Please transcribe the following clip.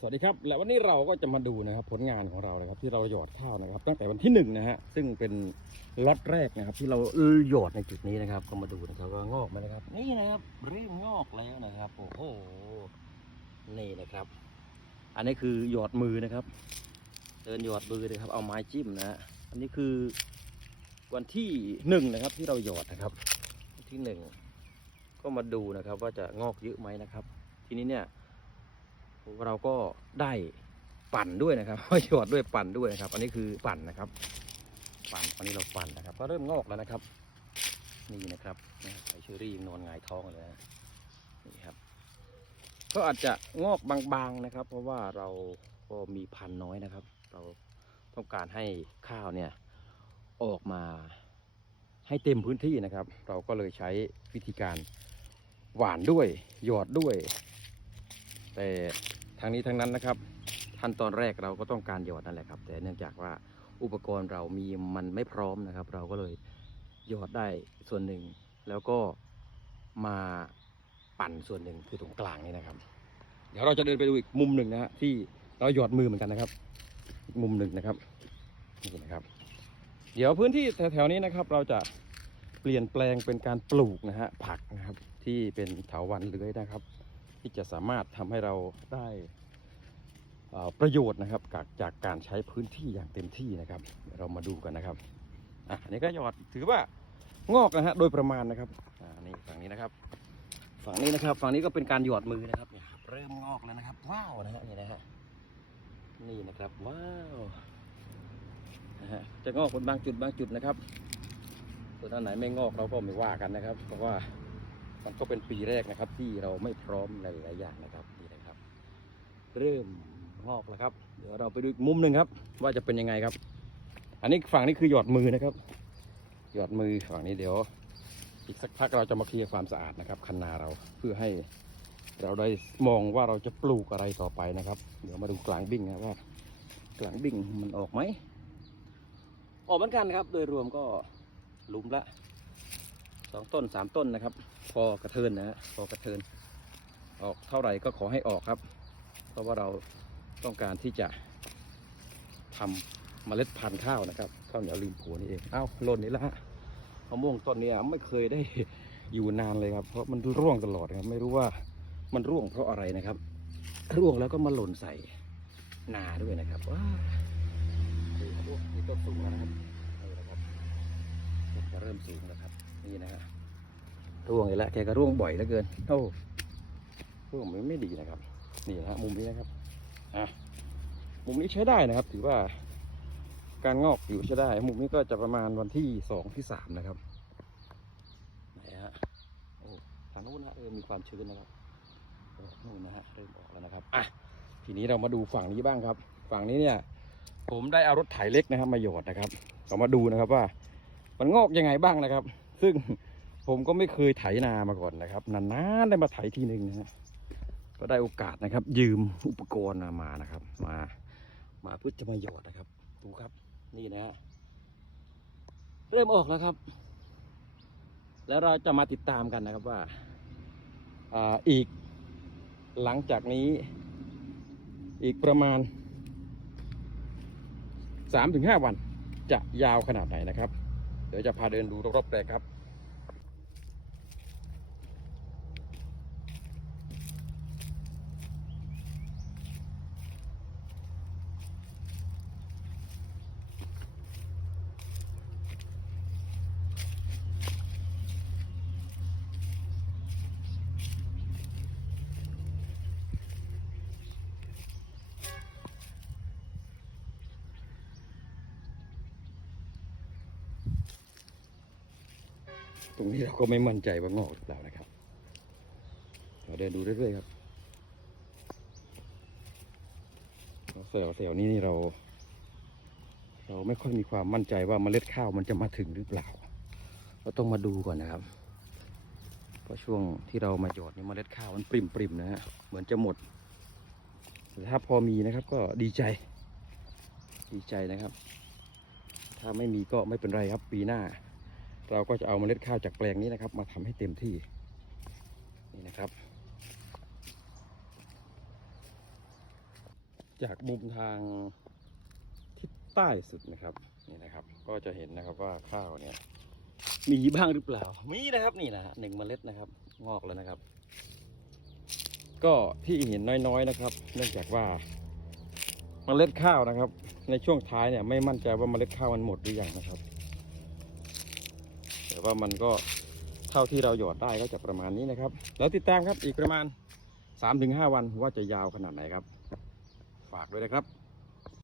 สวัสดีครับ และวันนี้เราก็จะมาดูนะครับผลงานของเรานะครับที่เราหยอดข้าวนะครับ ตั้งแต่วันที่หนึ่งนะฮะซึ่งเป็นล็อตแรกนะครับ ที่เราหยอดในจุดนี้นะครับ ก็มาดูนะครับว่างอกไหมนะครับ นี่นะครับเริ่มงอกแล้วนะครับโอ้โหนี่นะครับ อันนี้คือหยอดมือนะครับ เดินหยอดมือเลยครับ เอาไม้จิ้มนะฮะอันนี้คือวันที่หนึ่งนะครับ ที่เราหยอดนะครับวันที่หนึ่งก็มาดูนะครับ ว่าจะงอกเยอะไหมนะครับ ทีนี้เนี่ย เราก็ได้ปั่นด้วยนะครับหยอดด้วยปั่นด้วยนะครับ อันนี้คือปั่นนะครับ ปั่นอันนี้เราปั่นนะครับ ก็เริ่มงอกแล้วนะครับ นี่นะครับนะใส่เชอรี่ยังนอนหงายท้องเลยนะนี่ครับก็อาจจะงอกบางๆนะครับ เพราะว่าเราก็มีพันน้อยนะครับ เราต้องการให้ข้าวเนี่ยออกมาให้เต็มพื้นที่นะครับ เราก็เลยใช้วิธีการหวานด้วยหยอดด้วย แต่ ทางนี้ทั้งนั้นนะครับขั้นตอนแรกเราก็ต้องการหยอดนั่นแหละครับ แต่เนื่องจากว่าอุปกรณ์เรามีมันไม่พร้อมนะครับ เราก็เลยหยอดได้ส่วนหนึ่ง แล้วก็มาปั่นส่วนหนึ่งคือตรงกลางนี่นะครับ เดี๋ยวเราจะเดินไปดูอีกมุมหนึ่งนะฮะที่เราหยอดมือเหมือนกันนะครับอีกมุมหนึ่งนะครับนี่นะครับ เดี๋ยวพื้นที่แถวๆนี้นะครับ เราจะเปลี่ยนแปลงเป็นการปลูกนะฮะผักนะครับที่เป็นเถาวัลย์เลื้อยนะครับ ที่จะสามารถทำให้เราได้ประโยชน์นะครับจากจากการใช้พื้นที่อย่างเต็มที่นะครับ เรามาดูกันนะครับอะนนี้ก็หยอดถือว่างอกนะฮะโดยประมาณนะครับอ่านี่ฝั่งนี้นะครับ ฝั่งนี้นะครับ ฝั่งนี้ก็เป็นการหยอดมือนะครับเนี่ยเริ่มงอกแล้วนะครับ ว้าวนะฮะนี่นะฮะนี่นะครับว้าวนะฮะจะงอกเป็นบางจุดบางจุดนะครับส่วนอันไหนไม่งอกเราก็ไม่ว่ากันนะครับ เพราะว่า มันก็เป็นปีแรกนะครับ ที่เราไม่พร้อมในหลายๆอย่างนะครับนี่นะครับ เริ่มงอกแล้วครับ เดี๋ยวเราไปดูอีกมุมหนึ่งครับ ว่าจะเป็นยังไงครับ อันนี้ฝั่งนี้คือหยอดมือนะครับ หยอดมือฝั่งนี้เดี๋ยว อีกสักพักเราจะมาเคลียร์ความสะอาดนะครับคันนาเราเพื่อให้เราได้มองว่าเราจะปลูกอะไรต่อไปนะครับ เดี๋ยวมาดูกลางบิ้งนะว่ากลางบิ้งมันออกไหมออกเหมือนกันครับ โดยรวมก็ลุมละ สองต้นสามต้นนะครับ พอกระเทินนะฮะพอกระเทิน ออกเท่าไหร่ก็ขอให้ออกครับ เพราะว่าเราต้องการที่จะทำเมล็ดพันธุ์ข้าวนะครับข้าวเหนียวลืมผัวนี่เองอ้าวหล่นนี่ละฮะมะม่วงต้นนี้ไม่เคยได้อยู่นานเลยครับ เพราะมันร่วงตลอดครับ ไม่รู้ว่ามันร่วงเพราะอะไรนะครับ ร่วงแล้วก็มาหล่นใส่นาด้วยนะครับว้าวนี่ร่วงนี่ต้นสูงแล้วนะครับนี่นะครับจะเริ่มสูงแล้วครับ นี่นะฮะร่วงอีกแล้วแกก็ร่วงบ่อยเหลือเกินโอ้ร่วงมันไม่ดีนะครับ นี่นะมุมนี้นะครับอะมุมนี้ใช้ได้นะครับ ถือว่าการงอกอยู่ใช้ได้ มุมนี้ก็จะประมาณวันที่สองที่สามนะครับไหนฮะโอ้ทางนู้นนะเออมีความชื้นนะครับโนู่นนะฮะเริ่มออกแล้วนะครับอะทีนี้เรามาดูฝั่งนี้บ้างครับ ฝั่งนี้เนี่ย ผมได้เอารถไถเล็กนะครับ มาหยอดนะครับเรามาดูนะครับว่า มันงอกยังไงบ้างนะครับ ซึ่งผมก็ไม่เคยไถนามาก่อนนะครับนานๆได้มาไถทีหนึ่งนะฮะก็ได้โอกาสนะครับ ยืมอุปกรณ์มานะครับ มา มาเพื่อจะมาหยอดนะครับ ดูครับ นี่นะฮะเริ่มออกแล้วครับ แล้วเราจะมาติดตามกันนะครับว่าอ่าอีกหลังจากนี้ อีกประมาณสามถึงห้าวันจะยาวขนาดไหนนะครับ เดี๋ยวจะพาเดินดูรอบๆแปลงครับ ตรงนี้เราก็ไม่มั่นใจว่างอกหรือเปล่านะครับเราเดินดูเรื่อยๆครับเซลล์เซลล์นี้นี่เรา เราไม่ค่อยมีความมั่นใจว่าเมล็ดข้าวมันจะมาถึงหรือเปล่า เราต้องมาดูก่อนนะครับ เพราะช่วงที่เรามาหยอดนี่เมล็ดข้าวมันปริมๆนะฮะเหมือนจะหมดแต่ถ้าพอมีนะครับก็ดีใจ ดีใจนะครับ ถ้าไม่มีก็ไม่เป็นไรครับปีหน้า เราก็จะเอาเมล็ดข้าวจากแปลงนี้นะครับ มาทำให้เต็มที่นี่นะครับ จากมุมทางทิศใต้สุดนะครับนี่นะครับ ก็จะเห็นนะครับว่าข้าวเนี่ยมีบ้างหรือเปล่า มีนะครับนี่นะหนึ่งเมล็ดนะครับ งอกแล้วนะครับ ก็ที่เห็นน้อยๆนะครับ เนื่องจากว่าเมล็ดข้าวนะครับ ในช่วงท้ายเนี่ยไม่มั่นใจว่าเมล็ดข้าวมันหมดหรือยังนะครับ แต่ว่ามันก็เท่าที่เราหยอดได้ก็จะประมาณนี้นะครับ แล้วติดตามครับอีกประมาณ 3-5 วันว่าจะยาวขนาดไหนครับ ฝากด้วยนะครับ